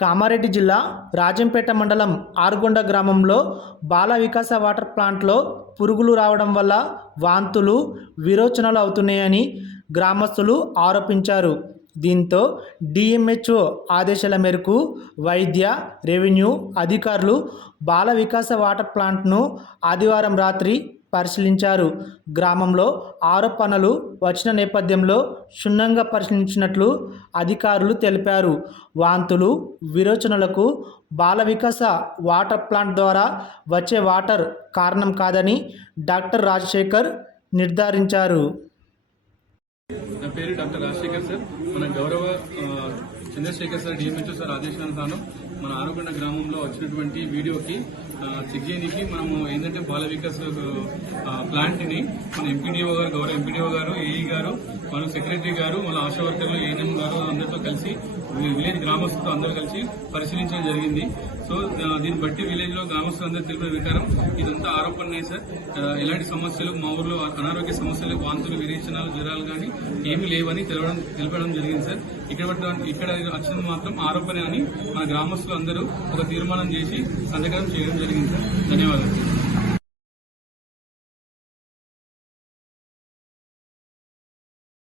కామారెడ్డి జిల్లా రాజంపేట మండలం ఆరుగొండ గ్రామంలో బాల వికాస వాటర్ ప్లాంట్లో పురుగులు రావడం వల్ల వాంతులు విరోచనలు అవుతున్నాయని గ్రామస్తులు ఆరోపించారు. దీంతో డిఎంహెచ్ఓ ఆదేశాల మేరకు వైద్య రెవెన్యూ అధికారులు బాల వికాస వాటర్ ప్లాంట్ను ఆదివారం రాత్రి పరిశీలించారు. గ్రామంలో ఆరోపణలు వచ్చిన నేపథ్యంలో క్షుణ్ణంగా పరిశీలించినట్లు అధికారులు తెలిపారు. వాంతులు విరోచనలకు బాల వికాస వాటర్ ప్లాంట్ ద్వారా వచ్చే వాటర్ కారణం కాదని డాక్టర్ రాజశేఖర్ నిర్ధారించారు. నా పేరు డాక్టర్ రాజశేఖర్ సార్. మన గౌరవ చంద్రశేఖర్ సార్ డిఎంహెచ్ఓ సార్ ఆదేశానుసారం మన ఆరోగ్య గ్రామంలో వచ్చినటువంటి వీడియోకి చెక్ చేయడానికి మనము ఏంటంటే బాల వికాస్ ప్లాంట్ని మన ఎంపీడీఓ గారు గౌరవ ఎంపీడీఓ గారు ఏఈ గారు మన సెక్రటరీ గారు మన ఆశా వర్కర్లు ఏఎన్ఎం గారు అందరితో కలిసి విలేజ్ గ్రామస్తులతో అందరూ కలిసి పరిశీలించడం జరిగింది. సో దీన్ని బట్టి విలేజ్లో గ్రామస్తులందరూ తెలిపిన వికారం ఇదంతా ఆరోపణనే సార్. ఎలాంటి సమస్యలు మా ఊర్లో అనారోగ్య సమస్యలు వాంతులు విరేచనాలు జ్వరాలు కానీ ఏమీ లేవని తెలవడం తెలపడం జరిగింది సార్. ఇక్కడ ఇక్కడ వచ్చింది మాత్రం ఆరోపణ అని మన గ్రామస్తులు అందరూ ఒక తీర్మానం చేసి సంతకం చేయడం జరిగింది ధన్యవాదాలు.